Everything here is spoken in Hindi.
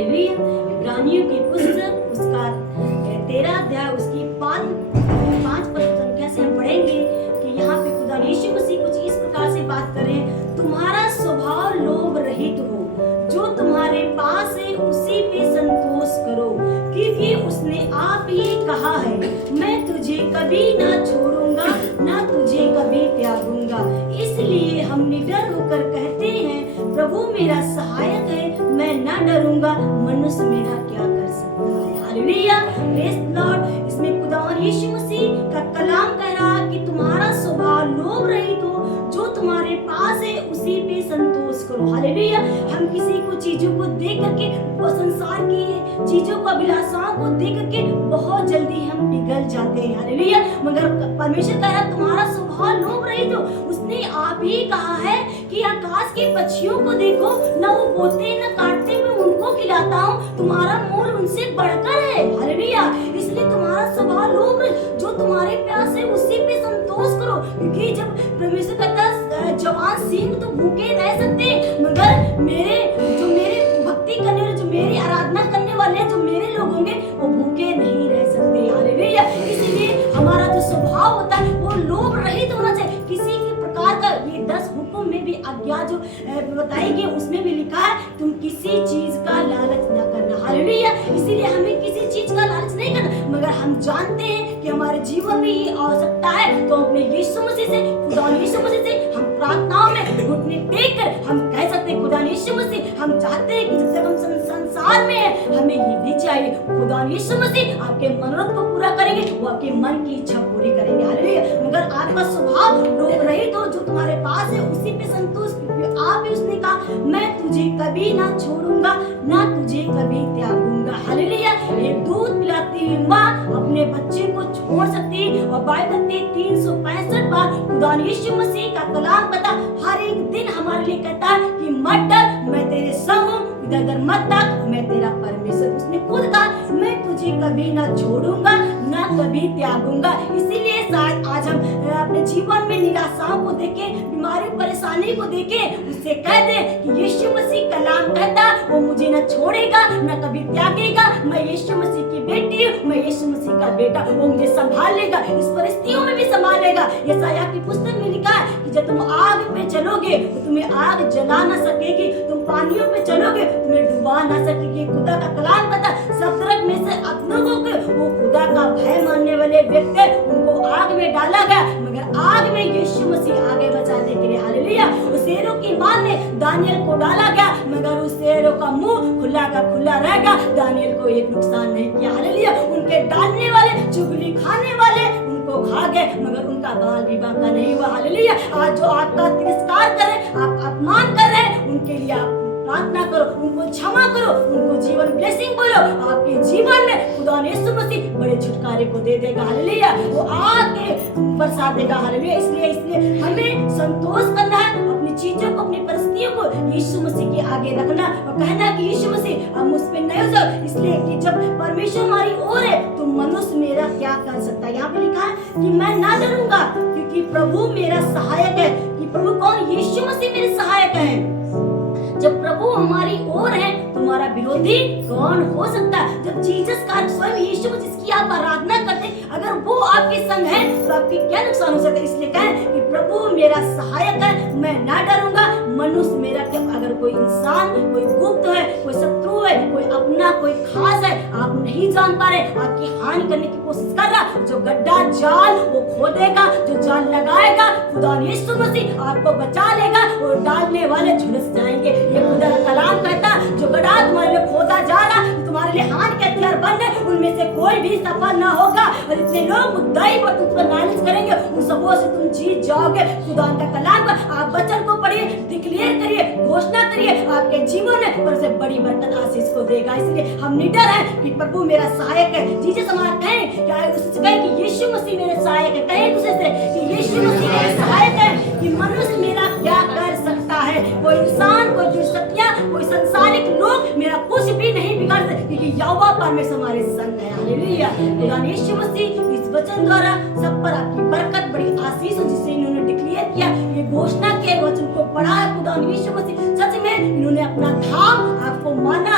हालेलुया। इब्रानियों की पुस्तक उसका 13 अध्याय उसकी 5 पद संख्या से हम पढ़ेंगे कि यहाँ पे खुदा यीशु मसीह कुछ इस प्रकार से बात कर रहे हैं, तुम्हारा स्वभाव लोभ रहित हो, जो तुम्हारे पास है उसी पे संतोष करो, क्योंकि उसने आप ही कहा है, मैं तुझे कभी ना छोड़ूंगा ना तुझे कभी त्यागूंगा। इसलिए हम निडर होकर कहते हैं, प्रभु मेरा सहायक है, मैं ना डरूंगा, मनुष्य मेरा क्या कर सकता है। Hallelujah, praise the Lord. इसमें खुदावंद यीशु मसीह का कलाम कह रहा है कि तुम्हारा स्वभाव लोभ रहित हो, जो तुम्हारे पास है उसी पे संतोष करो। हालेलुया। हम किसी को चीजों को देख करके और संसार की चीजों को अभिलाषाओं को देख करके बहुत जल्दी हम पिघल जाते हैं। हालेलुया। मगर परमेश्वर कह रहा है तुम्हारा स्वभाव लोभ रहित हो। उसने आप ही कहा है कि आकाश के पक्षियों को देखो, न वो बोते न काटते, मैं उनको खिलाता हूँ, तुम्हारा मोल उनसे बढ़कर है। हालेलुया। इसलिए तुम्हारा स्वभाव लोभ, जो तुम्हारे प्यास है उसी पे संतोष करो, क्योंकि जब परमेश्वर कहता है जवान सिंह तो भूखे रह सकते, मगर मेरे भक्ति करने वाले, जो मेरी आराधना करने वाले, जो मेरे लोग होंगे, वो भूखे नहीं रह सकते। हालेलुया। इसलिए हमारा जो स्वभाव होता है वो लोभ रहित होना चाहिए। किसी भी प्रकार का, ये 10 हुक्म में भी आज्ञा जो बताई गई उसमें भी लिखा है तुम किसी चीज का लालच न करना। हालेलुया। इसीलिए हमें किसी चीज का लालच नहीं करना, मगर हम जानते हैं कि हमारे जीवन में ये आवश्यकता है, तो अपने यीशु मसीह से, खुदा यीशु मसीह से हम प्रार्थनाओं में घुटने टेक कर हम कह सकते हैं, खुदा यीशु मसीह हम चाहते हैं कि जब तक हम संसार में हैं हमें ये भी चाहिए, खुदा यीशु मसीह आपके मनोरथ को पूरा करेंगे, वो आपके मन की इच्छा पूरी करेंगे। हालेलुया। मगर आपका स्वभाव लोभ रहित हो, जो तुम्हारे पास है उसी पे संतोष, आप ही उसने कहा मैं तुझे कभी ना छोड़ूंगा ना तुझे कभी त्यागूंगा। हालेलुया। एक दूध पिलाती हुई माँ अपने बच्चे को छोड़ सकती है, और बाइबल में 365 बार खुदा यीशु मसीह का कलाम कहता, हर एक दिन हमारे लिए कहता है कि मत डर, मैं तेरे संग हूँ, इधर मत ताक, मैं तेरा परमेश्वर। उसने खुद कहा मैं तुझे कभी ना छोड़ूंगा ना कभी त्यागूंगा। इसीलिए शायद आज हम अपने जीवन में निराशाओं को देखें, बीमारी परेशानी को देखें, उससे कह दे कि यीशु मसीह कलाम कहता वो मुझे ना छोड़ेगा ना कभी त्यागेगा, मैं यीशु मसीह की बेटी हूँ, मैं यीशु मसीह का बेटा, वो मुझे संभाल लेगा, इस परिस्थितियों में भी संभालेगा। यशायाह की पुस्तक में लिखा है कि जब तुम आग पे चलोगे तो तुम्हें आग जला ना सकेगी, तुम पानियों पे चलोगे तुम्हें डुबा ना सकेगी। खुदा का कलाम कहता सब तरफ में से अपनों को वो खुदा का भय मानने वाले व्यक्ति उनको आग में डाला गया, मगर आग में यीशु मसीह आगे बचाने के लिए। हालेलुया। उस शेरों की मां ने दानियल को डाला गया, मगर उस शेरों का मुंह खुला का खुला रहेगा, दानियल को एक नुकसान नहीं किया। हालेलुया। उनके डालने वाले, चुगली खाने वाले उनको खा गए, मगर उनका बाल भी बांका नहीं हुआ। हालेलुया। आज जो आपका तिरस्कार करे, आप अपमान कर रहे हैं, उनके लिए आप प्रार्थना करो, उनको क्षमा करो, उनको जीवन ब्लेसिंग बोलो, आपके जीवन में खुदा यीशु मसीह बड़े छुटकारे को दे देगा। हालेलुया। वो आके बरसा देगा। हालेलुया। इसलिए हमें संतोष करना है, अपनी चीजों को, अपनी परिस्थितियों को यीशु मसीह के आगे रखना और कहना कि यीशु मसीह अब मुझ पे नहीं हो जाओ, इसलिए कि जब परमेश्वर हमारी ओर है तो मनुष्य मेरा क्या कर सकता है। यहाँ पे लिखा है कि मैं ना डरूंगा क्योंकि प्रभु मेरा सहायक है। कि प्रभु कौन? यीशु मसीह मेरे सहायक है। जब प्रभु हमारी ओर है तुम्हारा विरोधी कौन हो सकता है। जब जीसस का स्वयं यीशु जिसकी आप आराधना करते, अगर वो आपके संग है तो आपके क्या नुकसान हो सकता है। इसलिए कहें कि प्रभु मेरा सहायक है, मैं ना डरूंगा, मनुष्य मेरा क्या। अगर कोई इंसान, कोई गुप्त है, कोई शत्रु है, कोई अपना, कोई खास है, आप नहीं जान पा रहे, आपकी हानि करने की कोशिश कर रहा, जो गड्ढा जाल वो खोदेगा, जो जाल लगाएगा खुदा यीशु मसीह आपको बचा लेगा, और डालने वाले झुलस जाएंगे। ये खुदा का कलाम कहता, जो गड्ढा तुम्हारे लिए खोदा जा रहा, तुम्हारे लिए हानि के हथियार बन रहे, उनमें से कोई भी सफल ना होगा, और इतने लोग मुद्दाई पर तुम पर नालिश करेंगे, उन सबों से तुम जीत जाओगे। खुदा का कलाम का आप वचन को पढ़िए, डिक्लेयर करिए, घोषणा करिए, आपके जीवन में और से बड़ी बरकत आशीष को देगा। इसलिए हम निडर हैं कि प्रभु मेरा सहायक है। जीसस हमारा कहें क्या है, उससे कहें कि यीशु मसीह मेरे सहायक है। कहें दूसरे से कि यीशु मसीह मेरे सहायक है, कि मनुष्य मेरा क्या कर सकता है। कोई इंसान, कोई दुष्टतियां, कोई संसारिक लोग मेरा कुछ भी नहीं बिगाड़ सकते, क्योंकि यहोवा परमेश्वर हमारे संग है। हालेलुया। खुदा यीशु मसीह इस वचन द्वारा सब पर आपकी बरकत, बड़ी आशीष हो, जिसे इन्होंने डिक्लेयर किया, ये घोषणा किया, वचन को पढ़ा है। खुदा यीशु मसीह सच में इन्होंने अपना धाम आपको माना